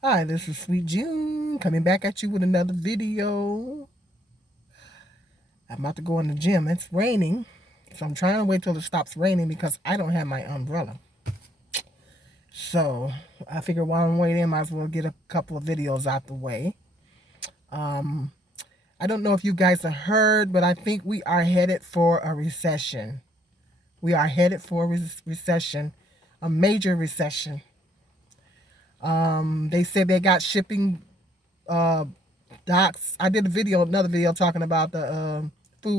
Hi, this is Sweet June coming back at you with another video. I'm about to go in the gym. It's raining, so I'm trying to wait till it stops raining because I don't have my umbrella. So I figure while I'm waiting, might as well get a couple of videos out the way. Um, I don't know if you guys have heard, but I think we are headed for a recession. We are headed for a recession, a major recession. They said they got shipping uh, docks. I did another video talking about the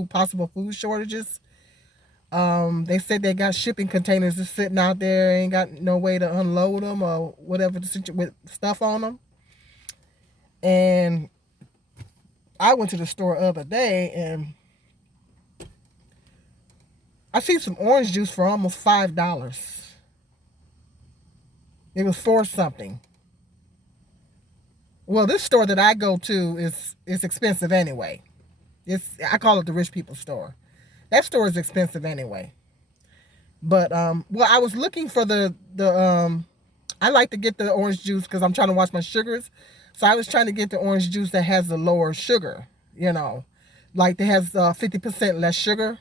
possible food shortages. They said they got shipping containers just sitting out there, ain't got no way to unload them or whatever with stuff on them. And I went to the store the other day and I seen some orange juice for almost $5. It was for something. Well, this store that I go to is expensive anyway. I call it the rich people store. That store is expensive anyway. But well, I was looking for the I like to get the orange juice because I'm trying to watch my sugars. So I was trying to get the orange juice that has the lower sugar, like that has 50% less sugar.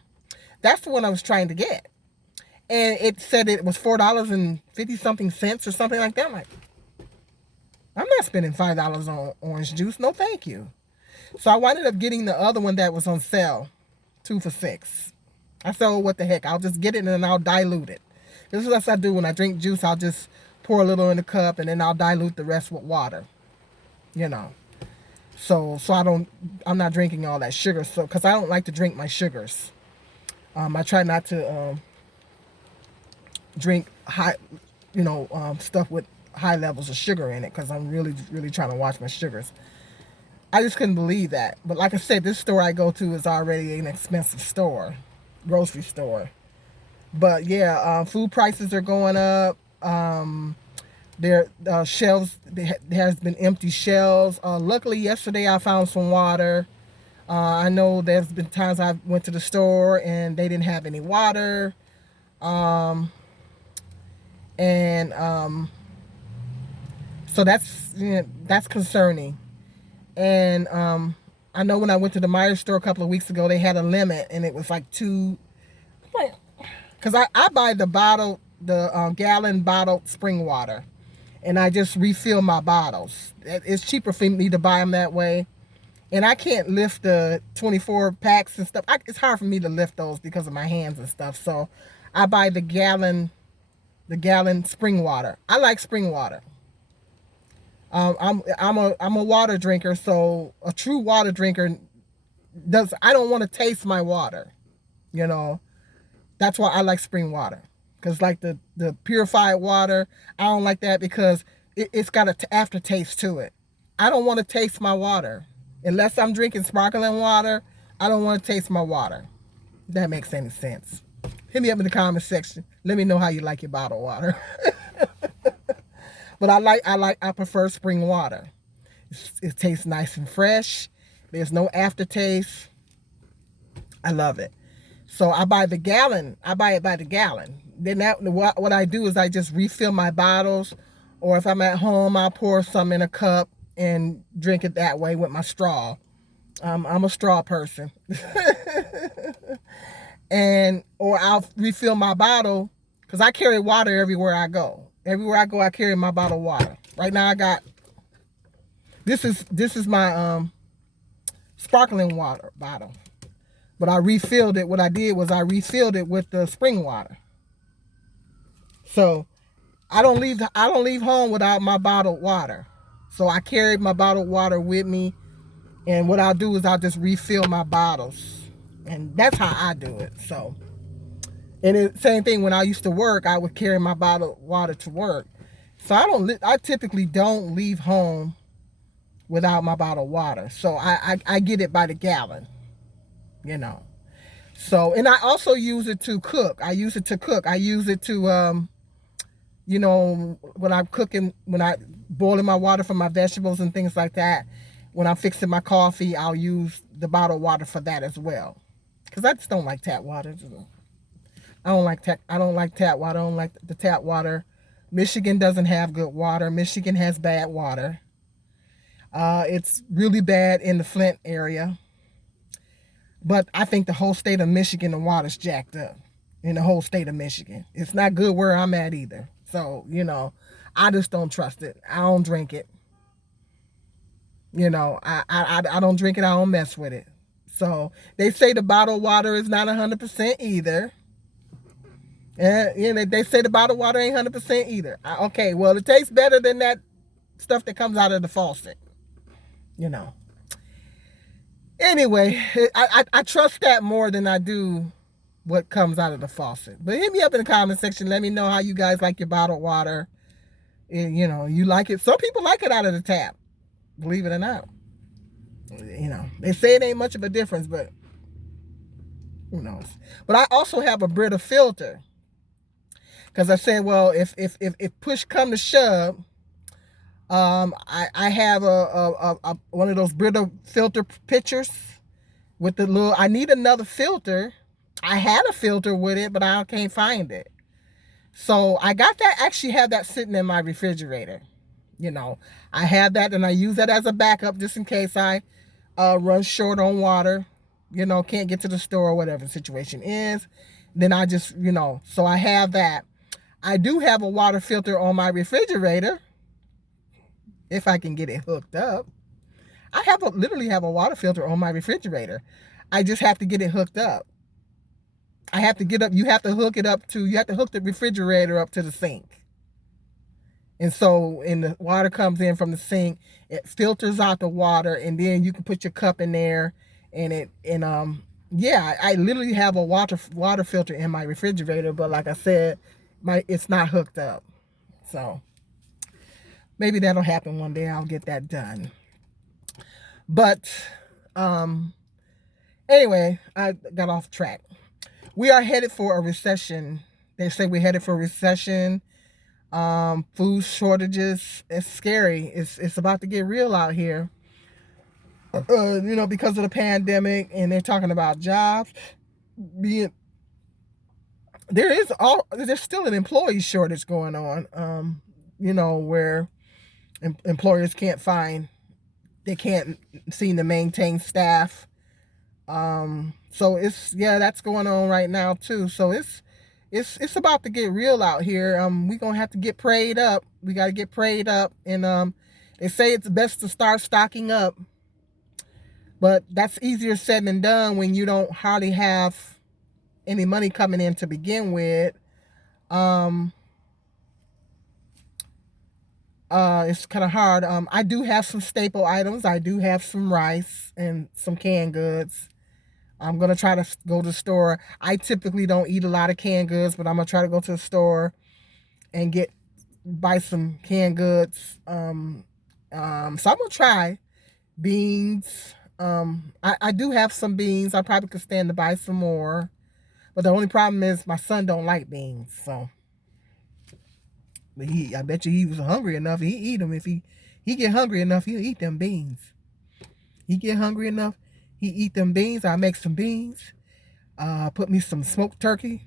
That's the one I was trying to get. And it said it was $4.50 something cents or something like that. I'm like, I'm not spending $5 on orange juice. No, thank you. So I wound up getting the other one that was on sale, 2 for $6. I said, oh, what the heck? I'll just get it and then I'll dilute it. This is what I do when I drink juice. I'll just pour a little in the cup and then I'll dilute the rest with water. You know. So I'm not drinking all that sugar. So because I don't like to drink my sugars. I try not to drink high, stuff with high levels of sugar in it because I'm really, really trying to watch my sugars. I just couldn't believe that. But like I said, this store I go to is already an expensive store, grocery store. But yeah, food prices are going up. There shelves there has been empty shelves. Luckily, yesterday I found some water. I know there's been times I went to the store and they didn't have any water, and so that's concerning. And I know when I went to the Meyer store a couple of weeks ago, they had a limit, and it was like two. Because I buy the gallon bottled spring water, and I just refill my bottles. It's cheaper for me to buy them that way. And I can't lift the 24 packs and stuff. It's hard for me to lift those because of my hands and stuff. So I buy the gallon spring water. I like spring water. I'm a water drinker, so a true water drinker I don't want to taste my water, you know. That's why I like spring water, because like the purified water, I don't like that because it's got an aftertaste to it. I don't want to taste my water unless I'm drinking sparkling water. I don't want to taste my water. If that makes any sense. Hit me up in the comment section. Let me know how you like your bottled water. But I prefer spring water. It tastes nice and fresh. There's no aftertaste. I love it. So I buy the gallon. I buy it by the gallon. Then what I do is I just refill my bottles, or if I'm at home, I'll pour some in a cup and drink it that way with my straw. I'm a straw person. Or I'll refill my bottle because I carry water everywhere I go. Everywhere I go, I carry my bottle of water. Right now, I got this is my sparkling water bottle, but I refilled it. What I did was I refilled it with the spring water. So I don't leave home without my bottled water. So I carry my bottled water with me, and what I'll do is I'll just refill my bottles, and that's how I do it. So. And same thing when I used to work, I would carry my bottled water to work. So I typically don't leave home without my bottled water. So I get it by the gallon, you know. So, and I also use it to cook. I use it to when I'm cooking, when I boiling my water for my vegetables and things like that. When I'm fixing my coffee, I'll use the bottled water for that as well. Because I just don't like tap water. I don't like tap water. I don't like the tap water Michigan doesn't have good water. Michigan has bad water. It's really bad in the Flint area. But I think the whole state of Michigan, the water's jacked up in the whole state of Michigan. It's not good where I'm at either. So, I just don't trust it. I don't drink it. I don't drink it. I don't mess with it. So they say the bottled water is not 100% either. And they say the bottled water ain't 100% either. Okay, well, it tastes better than that stuff that comes out of the faucet. Anyway, I trust that more than I do what comes out of the faucet. But hit me up in the comment section. Let me know how you guys like your bottled water. And, you like it. Some people like it out of the tap. Believe it or not. They say it ain't much of a difference, but who knows? But I also have a Brita filter. Because I said, well, if push come to shove, I have a one of those Brita filter pitchers with the little. I need another filter. I had a filter with it, but I can't find it. So I got that. Actually, have that sitting in my refrigerator. I have that, and I use that as a backup just in case I run short on water. Can't get to the store or whatever the situation is. Then I just, so I have that. I do have a water filter on my refrigerator. If I can get it hooked up. I literally have a water filter on my refrigerator. I just have to get it hooked up. You have to hook the refrigerator up to the sink. And so, the water comes in from the sink, it filters out the water, and then you can put your cup in there, I literally have a water filter in my refrigerator, but like I said, it's not hooked up. So, maybe that'll happen one day. I'll get that done. But, anyway, I got off track. We are headed for a recession. They say we're headed for a recession. Food shortages. It's scary. It's about to get real out here. Because of the pandemic, and they're talking about jobs being. There's still an employee shortage going on. Where employers they can't seem to maintain staff. So that's going on right now too. So it's about to get real out here. We're gonna have to get prayed up. We gotta get prayed up, and they say it's best to start stocking up, but that's easier said than done when you don't hardly have any money coming in to begin with. It's kind of hard. I do have some staple items. I do have some rice and some canned goods. I'm going to try to go to the store. I typically don't eat a lot of canned goods, but I'm going to try to go to the store and buy some canned goods. So I'm going to try beans. I do have some beans. I probably could stand to buy some more. But the only problem is my son don't like beans. So, but I bet you he was hungry enough. He eat them. If he get hungry enough, he'll eat them beans. He get hungry enough, he eat them beans. I make some beans. Put me some smoked turkey.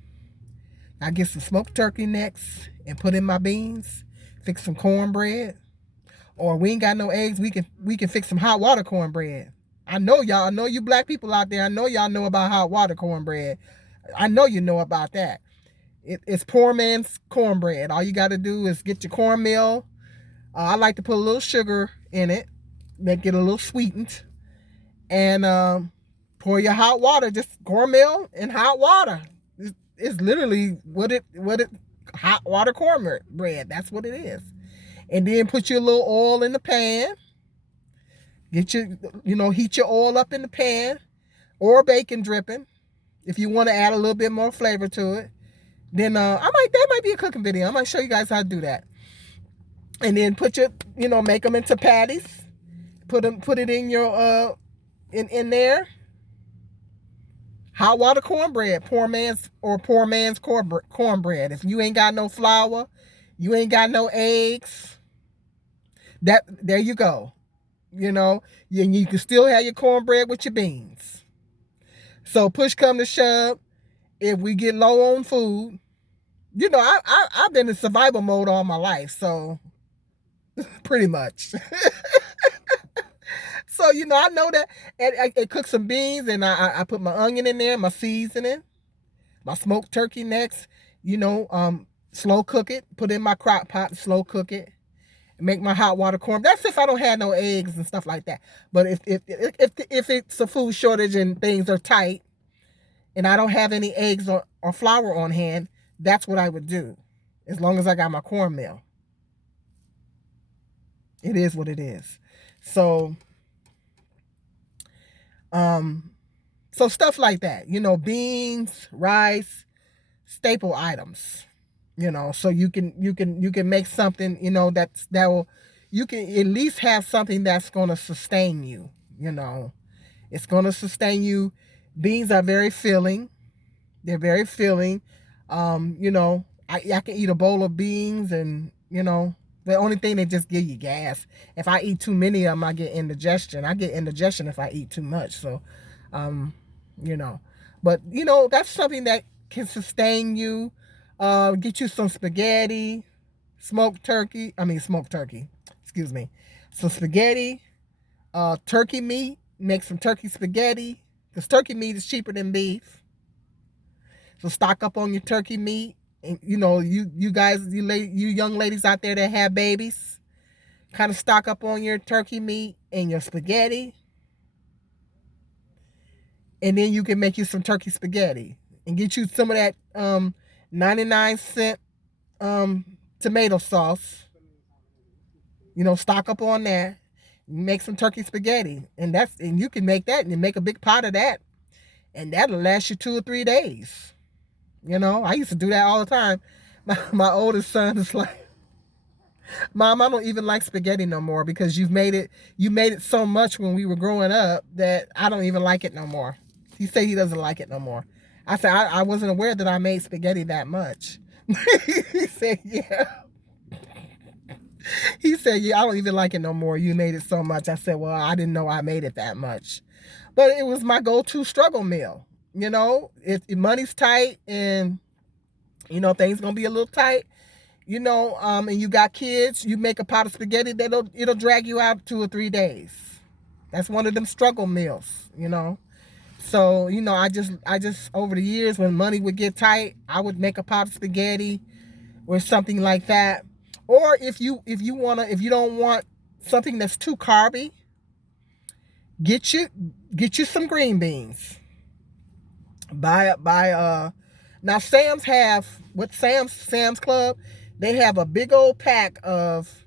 I get some smoked turkey necks and put in my beans. Fix some cornbread. Or we ain't got no eggs, we can fix some hot water cornbread. I know you black people out there. I know y'all know about hot water cornbread. I know you know about that. It's poor man's cornbread. All you got to do is get your cornmeal. I like to put a little sugar in it, make it a little sweetened, and pour your hot water. Just cornmeal and hot water. It's literally what hot water cornbread. That's what it is. And then put your little oil in the pan. Heat your oil up in the pan, or bacon dripping. If you want to add a little bit more flavor to it, then that might be a cooking video. I might show you guys how to do that. And then make them into patties. Put it in your in there. Hot water cornbread, poor man's cornbread. If you ain't got no flour, you ain't got no eggs, there you go. You can still have your cornbread with your beans. So push come to shove, if we get low on food, I've been in survival mode all my life, so pretty much. So I know that, and I cook some beans, and I put my onion in there, my seasoning, my smoked turkey necks. Slow cook it, put it in my crock pot, and slow cook it. Make my hot water corn. That's if I don't have no eggs and stuff like that. But if it's a food shortage and things are tight, and I don't have any eggs or flour on hand, that's what I would do. As long as I got my cornmeal. It is what it is. So um so stuff like that. Beans, rice, staple items. So you can make something, that will, you can at least have something that's going to sustain you. It's going to sustain you. Beans are very filling. They're very filling. I can eat a bowl of beans, and the only thing, they just give you gas. If I eat too many of them, I get indigestion. I get indigestion if I eat too much. So, um, you know, but that's something that can sustain you. Get you some spaghetti, smoked turkey. I mean, smoked turkey. Excuse me. Some spaghetti, turkey meat. Make some turkey spaghetti, because turkey meat is cheaper than beef. So stock up on your turkey meat. And you guys, you young ladies out there that have babies, kind of stock up on your turkey meat and your spaghetti. And then you can make you some turkey spaghetti and get you some of that 99-cent tomato sauce. Stock up on that. Make some turkey spaghetti, and you can make that, and you make a big pot of that, and that'll last you 2 or 3 days. I used to do that all the time. My oldest son is like, Mom, I don't even like spaghetti no more, because you made it so much when we were growing up that I don't even like it no more. He said he doesn't like it no more. I said, I wasn't aware that I made spaghetti that much. He said, yeah. He said, yeah, I don't even like it no more. You made it so much. I said, well, I didn't know I made it that much. But it was my go-to struggle meal. If money's tight, and, things going to be a little tight, and you got kids, you make a pot of spaghetti, it'll drag you out 2 or 3 days. That's one of them struggle meals. So, I just over the years, when money would get tight, I would make a pot of spaghetti or something like that. Or if you don't want something that's too carby, get you some green beans. Now Sam's Club, they have a big old pack of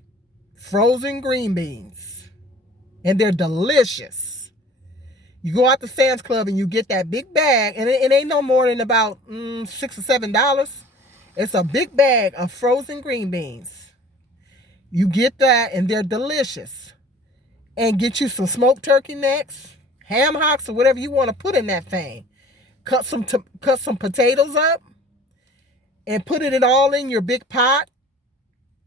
frozen green beans, and they're delicious. You go out to Sam's Club and you get that big bag, and it ain't no more than about $6 or $7. It's a big bag of frozen green beans. You get that, and they're delicious. And get you some smoked turkey necks, ham hocks, or whatever you want to put in that thing. Cut some potatoes up, and put it all in your big pot,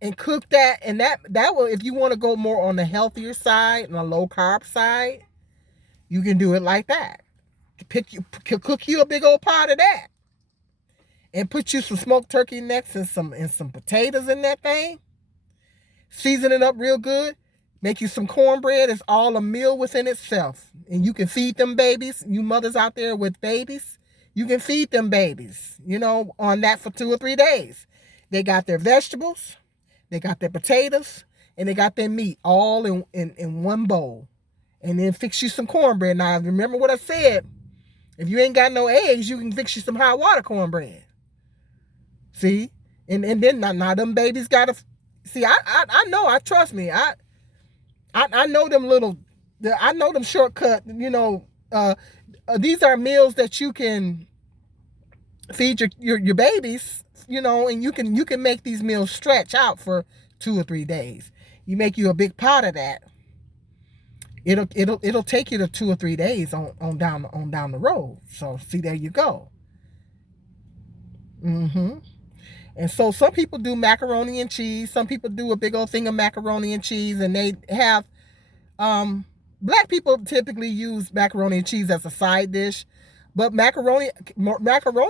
and cook that. And that will, if you want to go more on the healthier side and a low carb side, you can do it like that. Cook you a big old pot of that, and put you some smoked turkey necks and some potatoes in that thing. Season it up real good. Make you some cornbread. It's all a meal within itself. And you can feed them babies. You mothers out there with babies, you can feed them babies, on that for 2 or 3 days. They got their vegetables, they got their potatoes, and they got their meat all in one bowl. And then fix you some cornbread. Now, remember what I said. If you ain't got no eggs, you can fix you some hot water cornbread. See? And then now them babies got to... See, I know, trust me. I know them I know them shortcut, these are meals that you can feed your babies, and you can make these meals stretch out for 2 or 3 days. You make you a big pot of that. It'll take you to 2 or 3 days on down the road. So see, there you go. And so some people do macaroni and cheese. Some people do a big old thing of macaroni and cheese, and they have, black people typically use macaroni and cheese as a side dish, But macaroni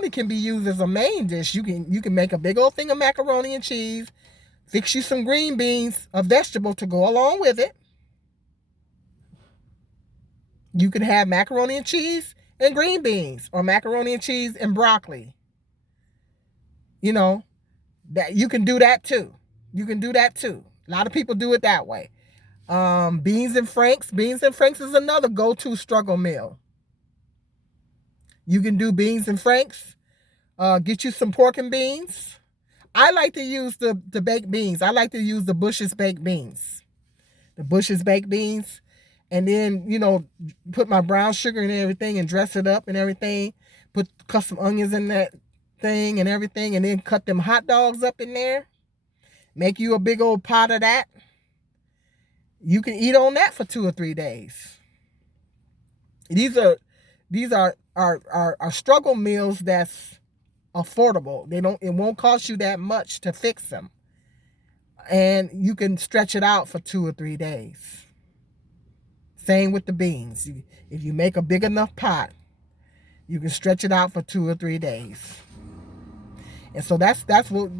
can be used as a main dish. You can make a big old thing of macaroni and cheese. Fix you some green beans, a vegetable to go along with it. You can have macaroni and cheese and green beans, or macaroni and cheese and broccoli. You know, that you can do that too. You can do that too. A lot of people do it that way. Beans and franks. Beans and franks is another go-to struggle meal. You can do beans and franks. Get you some pork and beans. I like to use the baked beans. I like to use the Bush's baked beans. The Bush's baked beans. And then, put my brown sugar and everything and dress it up and everything. Cut some onions in that thing and everything. And then cut them hot dogs up in there. Make you a big old pot of that. You can eat on that for 2 or 3 days. These are struggle meals that's affordable. It won't cost you that much to fix them. And you can stretch it out for 2 or 3 days. Same with the beans. If you make a big enough pot, you can stretch it out for 2 or 3 days. And so that's what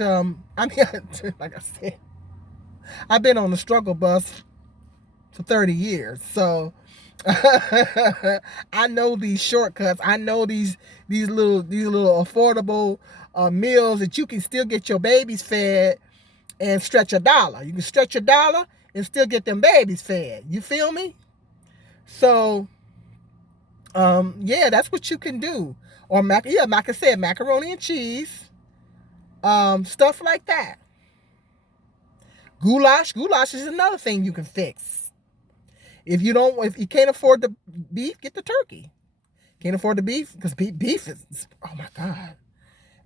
I mean, like I said, I've been on the struggle bus for 30 years. So I know these shortcuts. I know these little affordable meals that you can still get your babies fed and stretch $1. You can stretch $1 and still get them babies fed. You feel me? So that's what you can do. Or like I said, macaroni and cheese, stuff like that. Goulash is another thing you can fix. If you can't afford the beef, get the turkey. Can't afford the beef because beef is, oh my God,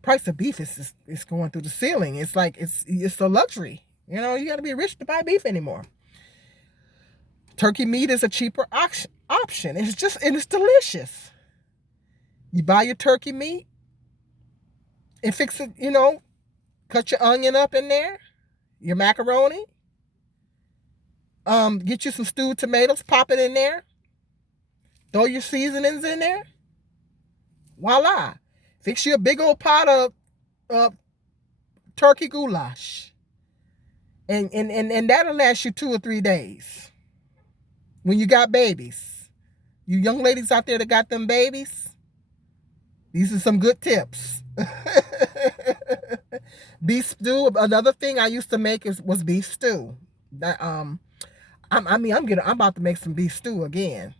price of beef is going through the ceiling. It's like it's a luxury. You got to be rich to buy beef anymore. Turkey meat is a cheaper option. It's delicious. You buy your turkey meat and fix it. Cut your onion up in there. Your macaroni. Get you some stewed tomatoes, pop it in there. Throw your seasonings in there. Voila. Fix you a big old pot of turkey goulash. And that'll last you 2 or 3 days. When you got babies. You young ladies out there that got them babies, these are some good tips. Beef stew. Another thing I used to make was beef stew. That I'm about to make some beef stew again.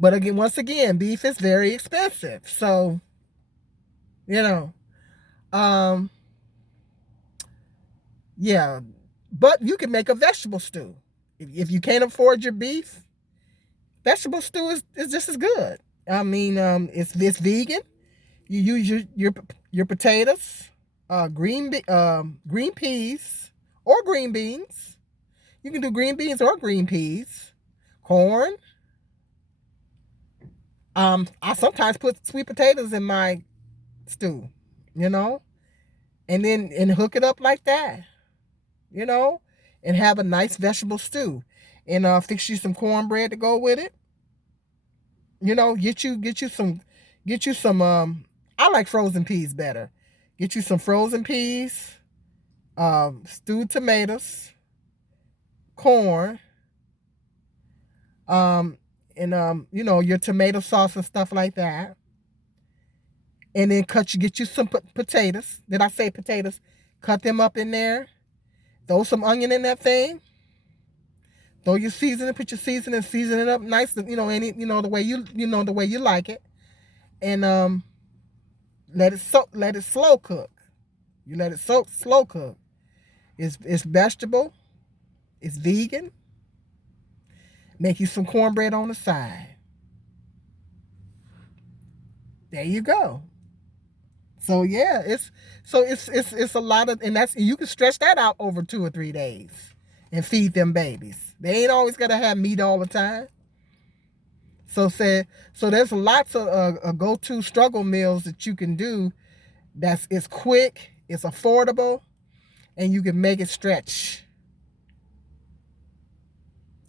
But once again, beef is very expensive. So, yeah. But you can make a vegetable stew. If you can't afford your beef, vegetable stew is just as good. I mean, it's vegan. You use your potatoes, green peas or green beans. You can do green beans or green peas, corn. I sometimes put sweet potatoes in my stew, and then hook it up like that, and have a nice vegetable stew, and fix you some cornbread to go with it. Get you some. I like frozen peas better. Get you some frozen peas, stewed tomatoes, corn, and your tomato sauce and stuff like that. And then get you some potatoes. Did I say potatoes? Cut them up in there. Throw some onion in that thing. Throw your seasoning, put your season it up nice, the way you like it. And let it slow cook. You let it slow cook. It's vegetable. It's vegan. Make you some cornbread on the side. There you go. So yeah, it's a lot of, and you can stretch that out over 2 or 3 days and feed them babies. They ain't always gotta have meat all the time. So there's lots of go-to struggle meals that you can do. It's quick, it's affordable, and you can make it stretch.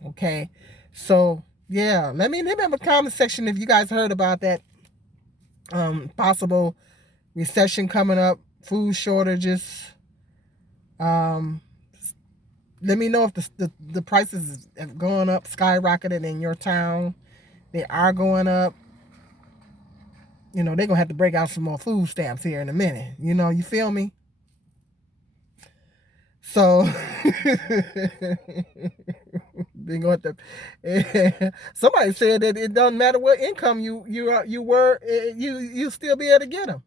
Okay, so Yeah, let me know in the comment section if you guys heard about that possible recession coming up, food shortages. Um, Let me know if the prices have gone up, skyrocketed in your town. They are going up. You know, they're going to have to break out some more food stamps here in a minute. You know, you feel me? So, they're going to, somebody said that it doesn't matter what income you still be able to get them.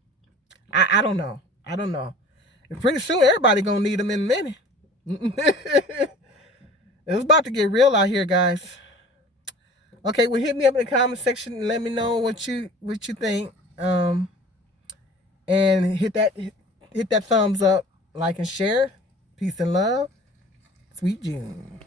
I don't know. I don't know. And pretty soon everybody going to need them in a minute. It's about to get real out here, guys. Okay, well, hit me up in the comment section and let me know what you think. And hit that thumbs up, like and share. Peace and love. Sweet June.